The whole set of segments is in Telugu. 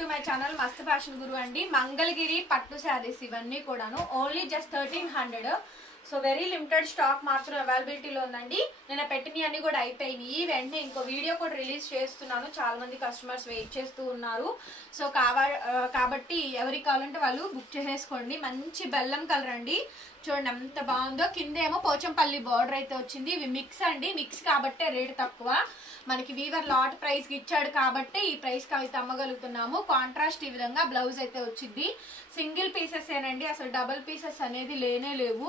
టు మై ఛానల్ మస్త్ ఫ్యాషన్ గురు అండి. మంగళగిరి పట్టు శారీస్ ఇవన్నీ కూడాను only just 1300. So very limited stock మాత్రం అవైలబిలిటీలో ఉందండి. నేను పెట్టినవి అన్ని కూడా అయిపోయినాయి. వెంటనే ఇంకో వీడియో కూడా రిలీజ్ చేస్తున్నాను. చాలా మంది కస్టమర్స్ వెయిట్ చేస్తూ ఉన్నారు. సో కాబట్టి ఎవరికి కావాలంటే వాళ్ళు బుక్ చేసేసుకోండి. మంచి బెల్లం కలర్ అండి, చూడండి ఎంత బాగుందో. కింద ఏమో పోచంపల్లి బార్డర్ అయితే వచ్చింది. ఇవి మిక్స్ అండి, మిక్స్ కాబట్టే రేట్ తక్కువ. మనకి వీవర్ లాట్ ప్రైస్ కి ఇచ్చాడు కాబట్టి ఈ ప్రైస్ కి అయితే అమ్మగలుగుతున్నాము. కాంట్రాస్ట్ ఈ విధంగా బ్లౌజ్ అయితే వచ్చింది. సింగిల్ పీసెస్ ఏనండి, అసలు డబుల్ పీసెస్ అనేది లేనే లేవు.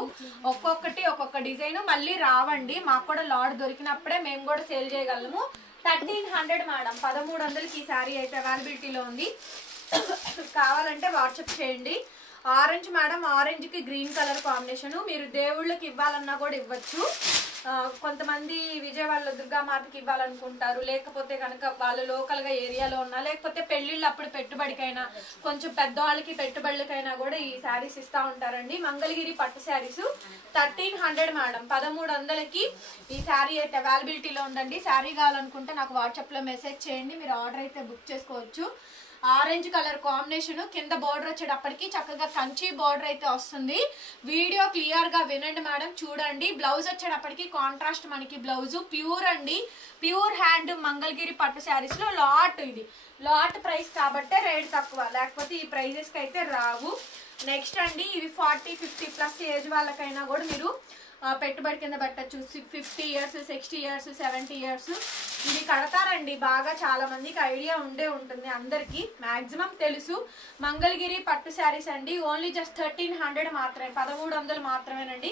ఒక్కొక్కటి ఒక్కొక్క డిజైన్ మళ్ళీ రావండి. మాకు కూడా లాట్ దొరికినప్పుడే మేము కూడా సేల్ చేయగలము. 1300 మేడం, 1300కి ఈ శారీ అయితే అవైలబిలిటీలో ఉంది. కావాలంటే వాట్సాప్ చేయండి. ఆరెంజ్ మేడం, ఆరెంజ్ కి గ్రీన్ కలర్ కాంబినేషన్. మీరు దేవుళ్ళకి ఇవ్వాలన్నా కూడా ఇవ్వచ్చు. కొంతమంది విజయవాడలో దుర్గామాతకి ఇవ్వాలనుకుంటారు, లేకపోతే కనుక వాళ్ళు లోకల్ గా ఏరియాలో ఉన్నా, లేకపోతే పెళ్లిళ్ళు అప్పుడు పెట్టుబడికైనా, కొంచెం పెద్దవాళ్ళకి పెట్టుబడులకైనా కూడా ఈ శారీస్ ఇస్తా ఉంటారండి. మంగళగిరి పట్టు శారీస్ 1300 మేడం, 1300కి ఈ శారీ అయితే అవైలబిలిటీలో ఉందండి. శారీ కావాలనుకుంటే నాకు వాట్సాప్ లో మెసేజ్ చేయండి, మీరు ఆర్డర్ అయితే బుక్ చేసుకోవచ్చు. ఆరెంజ్ కలర్ కాంబినేషన్, కింద బార్డర్ వచ్చేటప్పటికి చక్కగా కంచి బార్డర్ అయితే వస్తుంది. వీడియో క్లియర్ గా వినండి మేడం, చూడండి. బ్లౌజ్ వచ్చేటప్పటికి కాంట్రాస్ట్ మనకి బ్లౌజ్ ప్యూర్ అండి, ప్యూర్ హ్యాండ్ మంగళగిరి పట్టు శారీస్ లో లాట్. ఇది లాట్ ప్రైస్ కాబట్టే రేట్ తక్కువ, లేకపోతే ఈ ప్రైజెస్ కి అయితే రావు. నెక్స్ట్ అండి, ఇవి 40-50 ప్లస్ ఏజ్ వాళ్ళకైనా కూడా మీరు పెట్టుబడి కింద పెట్టచ్చు. 50 ఇయర్స్, 60 ఇయర్స్, 70 ఇయర్స్ ఇవి కడతారండి. బాగా చాలా మందికి ఐడియా ఉండే ఉంటుంది, అందరికి మాక్సిమం తెలుసు. మంగళగిరి పట్టు శారీస్ అండి, ఓన్లీ జస్ట్ 1300 మాత్రమే, 1300 మాత్రమేనండి.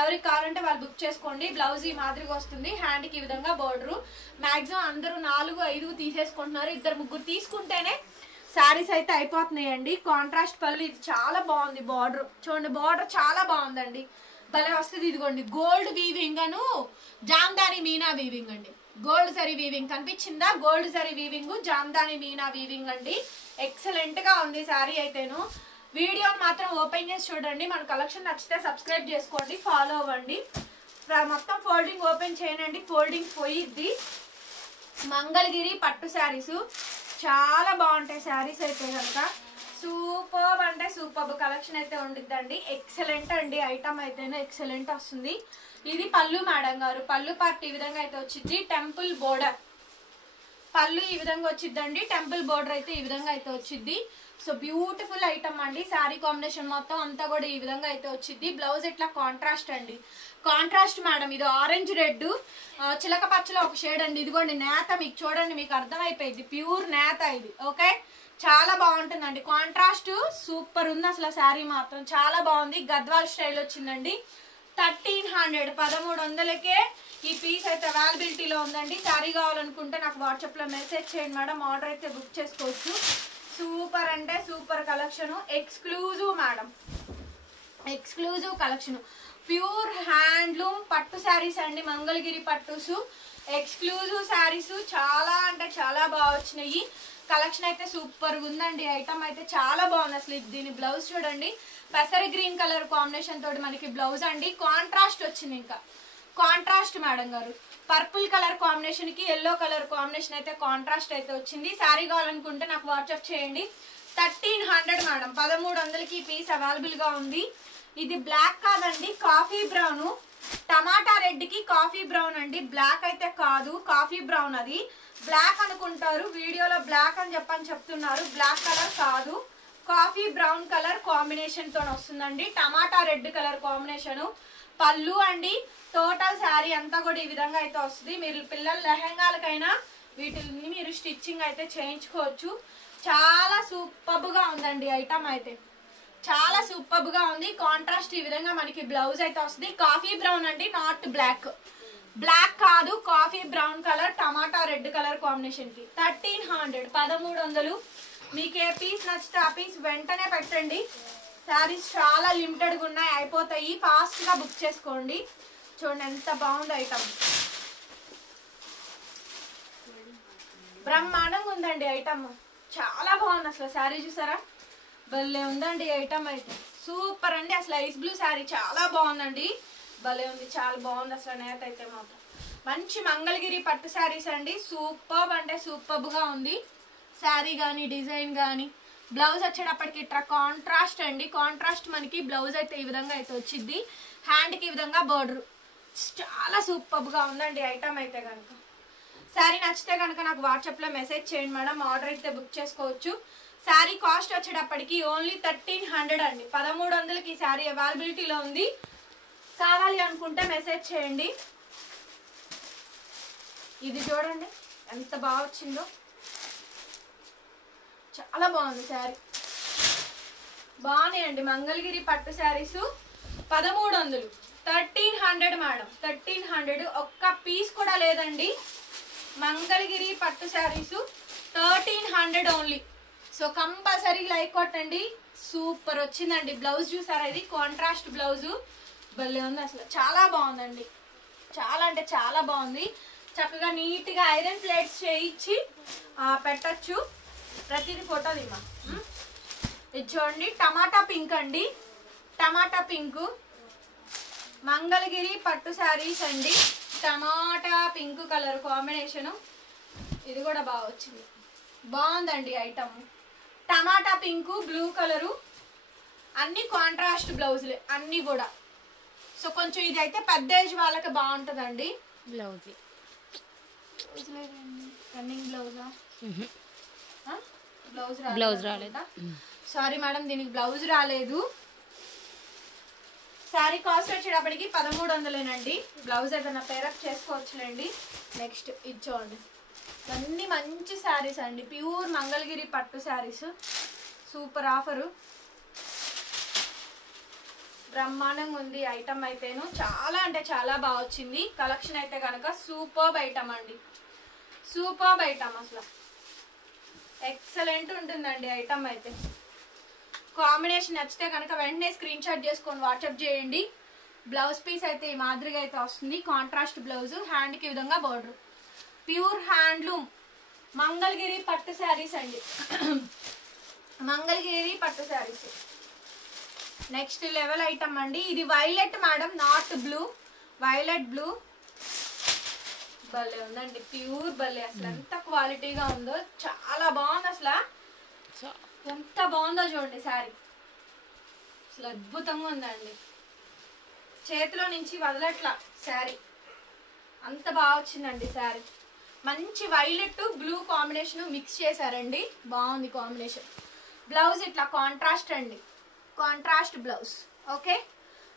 ఎవరికి కావాలంటే వాళ్ళు బుక్ చేసుకోండి. బ్లౌజ్ ఈ మాదిరిగా వస్తుంది, హ్యాండ్ కి ఈ విధంగా బోర్డరు. మాక్సిమం అందరూ 4-5 తీసేసుకుంటున్నారు. 2-3 తీసుకుంటేనే శారీస్ అయితే అయిపోతున్నాయండి. కాంట్రాస్ట్ పళ్ళు, ఇది చాలా బాగుంది. బార్డర్ చూడండి, బార్డర్ చాలా బాగుందండి, భలే వస్తుంది. ఇదిగోండి గోల్డ్ వీవింగ్ అను జామ్దాని మీనా వీవింగ్ అండి. గోల్డ్ జరీ వీవింగ్ కనిపించిందా? Gold zari weaving, Jamdani Meena weaving అండి. ఎక్సలెంట్ గా ఉంది శారీ అయితేను. వీడియోని మాత్రం ఓపెన్ చేసి చూడండి. మన కలెక్షన్ నచ్చితే సబ్స్క్రైబ్ చేసుకోండి, ఫాలో అవ్వండి. మొత్తం ఫోల్డింగ్ ఓపెన్ చేయనండి, ఫోల్డింగ్ పోయిద్ది. మంగళగిరి పట్టు శారీస్ చాలా బాగుంటాయి. శారీస్ అయితే కనుక సూపర్ అంటే సూపర్ కలెక్షన్ అయితే ఉండిద్దండి. ఎక్సలెంట్ అండి, ఐటమ్ అయితేనే ఎక్సలెంట్ వస్తుంది. ఇది పళ్ళు మేడం గారు, పళ్ళు పార్ట్ ఈ విధంగా అయితే వచ్చింది. టెంపుల్ బోర్డర్ పళ్ళు ఈ విధంగా వచ్చిద్దండి. టెంపుల్ బోర్డర్ అయితే ఈ విధంగా అయితే వచ్చింది. సో బ్యూటిఫుల్ ఐటమ్ అండి. శారీ కాంబినేషన్ మొత్తం అంతా కూడా ఈ విధంగా అయితే వచ్చింది. బ్లౌజ్ ఇట్లా కాంట్రాస్ట్ అండి, కాంట్రాస్ట్ మేడం. ఇది ఆరెంజ్ రెడ్ చిలక పచ్చలో ఒక షేడ్ అండి. ఇదిగోండి నేత, మీకు చూడండి, మీకు అర్థమైపోయింది, ప్యూర్ నేత ఇది. ఓకే, చాలా బాగుంటుందండి. కాంట్రాస్ట్ సూపర్ ఉంది అసలు. శారీ మాత్రం చాలా బాగుంది. గద్వాల్ స్టైల్ వచ్చిందండి. 1300, 1300కే ఈ పీస్ అయితే అవైలబిలిటీలో ఉందండి. శారీ కావాలనుకుంటే నాకు వాట్సాప్ లో మెసేజ్ చేయండి మేడం, ఆర్డర్ అయితే బుక్ చేసుకోవచ్చు. సూపర్ అంటే super collection, exclusive madam, exclusive collection. Pure handloom పట్టు శారీస్ అండి, మంగళగిరి పట్టుస్ ఎక్స్క్లూజివ్ శారీస్. చాలా అంటే చాలా బాగా వచ్చినాయి. కలెక్షన్ అయితే సూపర్ ఉందండి. ఐటమ్ అయితే చాలా బాగుంది అసలు. దీని బ్లౌజ్ చూడండి, పెసర గ్రీన్ కలర్ కాంబినేషన్ తోటి మనకి బ్లౌజ్ అండి. కాంట్రాస్ట్ వచ్చింది, ఇంకా కాంట్రాస్ట్ మేడం గారు. పర్పుల్ కలర్ కాంబినేషన్ కి ఎల్లో కలర్ కాంబినేషన్ అయితే కాంట్రాస్ట్ అయితే వచ్చింది. శారీ కావాలనుకుంటే నాకు వాట్సాప్ చేయండి. 1300 మేడం, 1300కి పీస్ అవైలబుల్ గా ఉంది. ఇది బ్లాక్ కాదండి, కాఫీ బ్రౌన్, టమాటా రెడ్ కి కాఫీ బ్రౌన్ అండి. బ్లాక్ అయితే కాదు, కాఫీ బ్రౌన్. అది బ్లాక్ అనుకుంటారు, వీడియోలో బ్లాక్ అని చెప్తున్నారు. బ్లాక్ కలర్ కాదు, కాఫీ బ్రౌన్ కలర్ కాంబినేషన్ తో వస్తుందండి. టమాటా రెడ్ కలర్ కాంబినేషన్. పళ్ళు అండి, టోటల్ శారీ అంతా కూడా ఈ విధంగా అయితే వస్తుంది. మీరు పిల్లల లెహంగాలకైనా వీటిని మీరు స్టిచ్చింగ్ అయితే చేయించుకోవచ్చు. చాలా సూపర్ గా ఉందండి ఐటమ్ అయితే, చాలా సూపర్ గా ఉంది. కాంట్రాస్ట్ ఈ విధంగా మనకి బ్లౌజ్ అయితే వస్తుంది. కాఫీ బ్రౌన్ అండి, నాట్ బ్లాక్. బ్లాక్ కాదు, కాఫీ బ్రౌన్ కలర్ టమాటా రెడ్ కలర్ కాంబినేషన్ కి 1300, 1300. మీకు ఏ పీస్ నచ్చితే ఆ పీస్ వెంటనే పెట్టండి. శారీస్ చాలా లిమిటెడ్ గా ఉన్నాయి, అయిపోతాయి. ఫాస్ట్ గా బుక్ చేసుకోండి. చూడండి ఎంత బాగుంది ఐటమ్, బ్రహ్మాండంగా ఉందండి ఐటమ్. చాలా బాగుంది అసలు. శారీ చూసారా, భలే ఉందండి ఐటమ్ అయితే. సూపర్ అండి అసలు. ఐస్ బ్లూ శారీ చాలా బాగుందండి, భలే ఉంది, చాలా బాగుంది అసలు. నేత అయితే మాత్రం మంచి మంగళగిరి పట్టు శారీస్ అండి. సూపర్ అంటే సూపర్ గా ఉంది. శారీ కానీ డిజైన్ కానీ. బ్లౌజ్ వచ్చేటప్పటికి ఇట్లా కాంట్రాస్ట్ అండి. కాంట్రాస్ట్ మనకి బ్లౌజ్ అయితే ఈ విధంగా అయితే వచ్చింది. హ్యాండ్కి ఈ విధంగా బోర్డర్. చాలా సూపర్గా ఉందండి ఐటమ్ అయితే కనుక. శారీ నచ్చితే కనుక నాకు వాట్సాప్లో మెసేజ్ చేయండి మేడం, ఆర్డర్ అయితే బుక్ చేసుకోవచ్చు. శారీ కాస్ట్ వచ్చేటప్పటికి ఓన్లీ 1300 అండి. 1300కి ఈ శారీ అవైలబిలిటీలో ఉంది. కావాలి అనుకుంటే మెసేజ్ చేయండి. ఇది చూడండి ఎంత బాగా వచ్చిందో, చాలా బాగుంది శారీ. బాగున్నాయండి మంగళగిరి పట్టు శారీస్. 1300, 1300 మేడం, 1300. ఒక్క పీస్ కూడా లేదండి. మంగళగిరి పట్టు saris 1300 only. So compulsory like కొట్టండి. సూపర్ వచ్చిందండి. బ్లౌజ్ చూసారా, ఇది కాంట్రాస్ట్ బ్లౌజు, భలే ఉంది అసలు, చాలా బాగుందండి. చాలా అంటే చాలా బాగుంది. చక్కగా నీట్గా ఐరన్ ప్లేట్స్ చేయించి పెట్టచ్చు. ప్రతిదీ ఫోటో దిమ్మా. ఇది చూడండి టమాటా పింక్ అండి, టమాటా పింక్ మంగళగిరి పట్టు శారీస్ అండి. టమాటా పింక్ కలర్ కాంబినేషను. ఇది కూడా బాగా వచ్చింది, బాగుందండి ఐటమ్. టమాటా పింక్, బ్లూ కలరు, అన్ని కాంట్రాస్ట్ బ్లౌజులే అన్నీ కూడా. సో కొంచెం ఇది అయితే పెద్ద ఏజ్ వాళ్ళకి బాగుంటుందండి. బ్లౌజ్ రన్నింగ్ బ్లౌజా? బ్లౌజ్ రాలేదా? సారీ మేడం, దీనికి బ్లౌజ్ రాలేదు. శారీ కాస్ట్ వచ్చేటప్పటికి 1300 బ్లౌజ్ ఏదైనా పేరప్ చేసుకోవచ్చులేండి. నెక్స్ట్ ఇది చూడండి, అన్ని మంచి శారీస్ అండి, ప్యూర్ మంగళగిరి పట్టు శారీస్. సూపర్ ఆఫరు, బ్రహ్మాండంగా ఉంది ఐటమ్ అయితేను. చాలా అంటే చాలా బాగా వచ్చింది కలెక్షన్ అయితే కనుక. సూపర్బ్ ఐటమ్ అండి, సూపర్బ్ ఐటమ్, అసలు ఎక్సలెంట్ ఉంటుందండి ఐటమ్ అయితే. కాంబినేషన్ నచ్చితే కనుక వెంటనే స్క్రీన్ షాట్ చేసుకొని వాట్సాప్ చేయండి. బ్లౌజ్ పీస్ అయితే ఈ మాదిరిగా అయితే వస్తుంది, కాంట్రాస్ట్ బ్లౌజ్, హ్యాండ్కి ఈ విధంగా బార్డర్. ప్యూర్ హ్యాండ్లూమ్ మంగళగిరి పట్టు శారీస్ అండి, మంగళగిరి పట్టు శారీస్. నెక్స్ట్ లెవెల్ ఐటమ్ అండి. ఇది violet madam, not blue, violet blue. భలే ఉందండి, ప్యూర్ భలే, అసలు ఎంత క్వాలిటీగా ఉందో, చాలా బాగుంది అసలు. ఎంత బాగుందో చూడండి శారీ, అసలు అద్భుతంగా ఉందండి. చేతిలో నుంచి వదలట్లా శారీ, అంత బాగా వచ్చిందండి శారీ. మంచి వైలెట్ బ్లూ కాంబినేషన్ మిక్స్ చేశారండి, బాగుంది కాంబినేషన్. బ్లౌజ్ ఇట్లా కాంట్రాస్ట్ అండి, contrast blouse. Okay,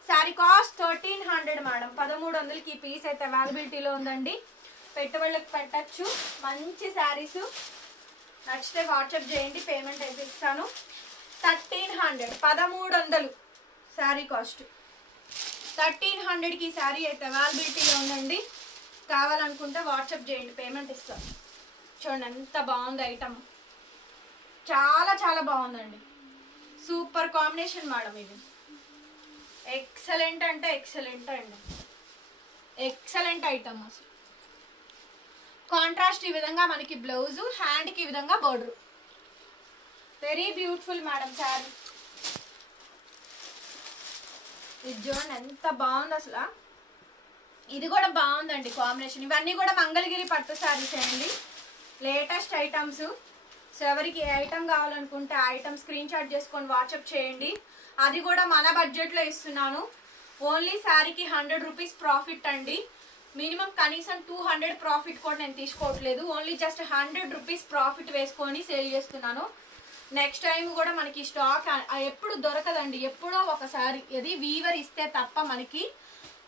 sari cost 1300 madam. 1300కి ఈ పీస్ అయితే అవైలబిలిటీలో ఉందండి. పెట్టుబడులకు పెట్టచ్చు, మంచి శారీస్. నచ్చితే వాట్సాప్ చేయండి, పేమెంట్ అయితే ఇస్తాను. 1300, 1300 శారీ కాస్ట్. 1300కి శారీ అయితే అవైలబిలిటీలో ఉందండి. కావాలనుకుంటే వాట్సాప్ చేయండి, పేమెంట్ ఇస్తాను. చూడండి ఎంత బాగుంది ఐటమ్, చాలా చాలా బాగుందండి. సూపర్ కాంబినేషన్ మేడం, ఇది ఎక్సలెంట్ అంటే ఎక్సలెంట్ అండి, ఎక్సలెంట్ ఐటమ్ అసలు. కాంట్రాస్ట్ ఈ విధంగా మనకి బ్లౌజు, హ్యాండ్కి ఈ విధంగా border. Very beautiful madam sari. ఇది చూడండి ఎంత బాగుంది అసలు, ఇది కూడా బాగుందండి కాంబినేషన్. ఇవన్నీ కూడా మంగళగిరి పట్టు శారీస్ అండి, లేటెస్ట్ ఐటమ్స్. సో ఎవరికి ఏ ఐటమ్ కావాలనుకుంటే ఆ ఐటమ్ స్క్రీన్ షాట్ చేసుకొని వాట్సాప్ చేయండి. అది కూడా మన బడ్జెట్లో ఇస్తున్నాను. ఓన్లీ శారీకి 100 రూపీస్ ప్రాఫిట్ అండి. మినిమం కనీసం 200 ప్రాఫిట్ కూడా నేను తీసుకోవట్లేదు. ఓన్లీ జస్ట్ 100 రూపీస్ ప్రాఫిట్ వేసుకొని సేల్ చేస్తున్నాను. నెక్స్ట్ టైం కూడా మనకి స్టాక్ ఎప్పుడు దొరకదండి, ఎప్పుడో ఒకసారి. ఇది వీవర్ ఇస్తే తప్ప, మనకి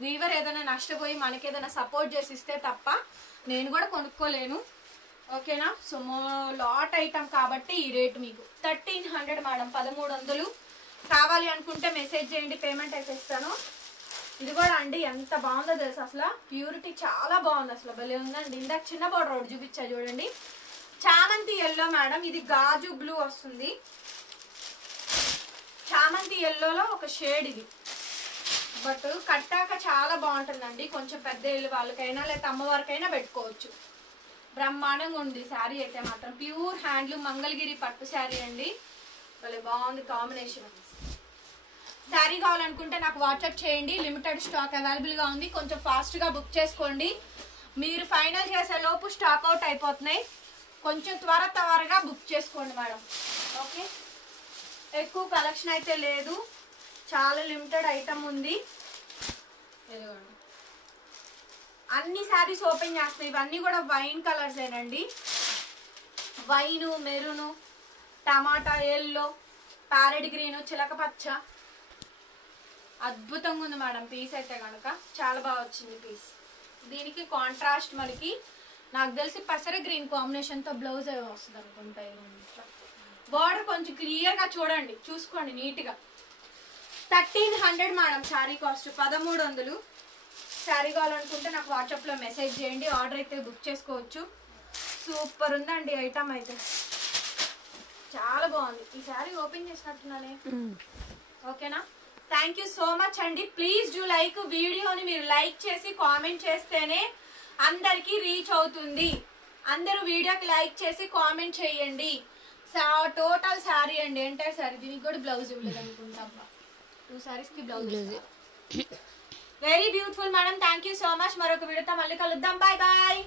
వీవర్ ఏదైనా నష్టపోయి మనకి ఏదైనా సపోర్ట్ చేసి ఇస్తే తప్ప నేను కూడా కొనుక్కోలేను. ఓకేనా? సో లాట్ ఐటమ్ కాబట్టి ఈ రేట్ మీకు 1300 మేడం, 1300. కావాలి అనుకుంటే మెసేజ్ చేయండి, పేమెంట్ అయితే ఇస్తాను. ఇది కూడా అండి ఎంత బాగుందో తెలుసు, అసలు ప్యూరిటీ చాలా బాగుంది, అసలు భలే ఉందండి. ఇందాక చిన్న బోర్డర్ ఒకటి చూపించా చూడండి, చామంతి ఎల్లో మేడం. ఇది గాజు బ్లూ వస్తుంది, చామంతి ఎల్లోలో ఒక షేడ్ ఇది. బట్ కట్టాక చాలా బాగుంటుందండి. కొంచెం పెద్ద ఇల్లు వాళ్ళకైనా లేదా అమ్మవారికైనా పెట్టుకోవచ్చు. బ్రహ్మాండంగా ఉంది శారీ అయితే మాత్రం. ప్యూర్ హ్యాండ్లూమ్ మంగళగిరి పట్టు శారీ అండి, భలే బాగుంది కాంబినేషన్. శారీ కావాలనుకుంటే నాకు వాట్సాప్ చేయండి, లిమిటెడ్ స్టాక్ అవైలబుల్గా ఉంది. కొంచెం ఫాస్ట్గా బుక్ చేసుకోండి, మీరు ఫైనల్ చేసే లోపు స్టాక్ అవుట్ అయిపోతున్నాయి. కొంచెం త్వరగా బుక్ చేసుకోండి మేడం. ఓకే, ఎక్కువ కలెక్షన్ అయితే లేదు, చాలా లిమిటెడ్ ఐటమ్ ఉంది. ఇదిగోండి అన్ని శారీస్ ఓపెన్ చేస్తాయి. ఇవన్నీ కూడా వైన్ కలర్స్ ఏనండి. వైను, మెరూను, టమాటా ఎల్లో, ప్యారెట్ గ్రీన్, చిలక పచ్చ. అద్భుతంగా ఉంది మేడం పీస్ అయితే కనుక, చాలా బాగా వచ్చింది పీస్. దీనికి కాంట్రాస్ట్ మనకి నాకు తెలిసి పసర గ్రీన్ కాంబినేషన్తో బ్లౌజ్ వస్తుంది అనుకుంటా. బార్డర్ కొంచెం క్లియర్గా చూడండి, చూసుకోండి నీట్గా. 1300 మేడం శారీ కాస్ట్, 1300. శారీ కావాలనుకుంటే నాకు వాట్సాప్లో మెసేజ్ చేయండి, ఆర్డర్ అయితే బుక్ చేసుకోవచ్చు. సూపర్ ఉందండి ఐటమ్ అయితే, చాలా బాగుంది. ఈ శారీ ఓపెన్ చేసినట్టున్నానే. ఓకేనా, థ్యాంక్ యూ సో మచ్ అండి. ప్లీజ్ డూ లైక్ వీడియోని. మీరు లైక్ చేసి కామెంట్ చేస్తేనే అందరికీ రీచ్ అవుతుంది. అందరూ వీడియోకి లైక్ చేసి కామెంట్ చేయండి. టోటల్ శారీ అండి, ఎంటైర్ శారీ. దీనికి కూడా బ్లౌజ్ ఇవ్వలేదు అనుకుంటా. 2 శారీస్కి blouse. Very beautiful madam, thank you so much. మరొక వీడియోతో మళ్ళీ కలుద్దాం. Bye bye.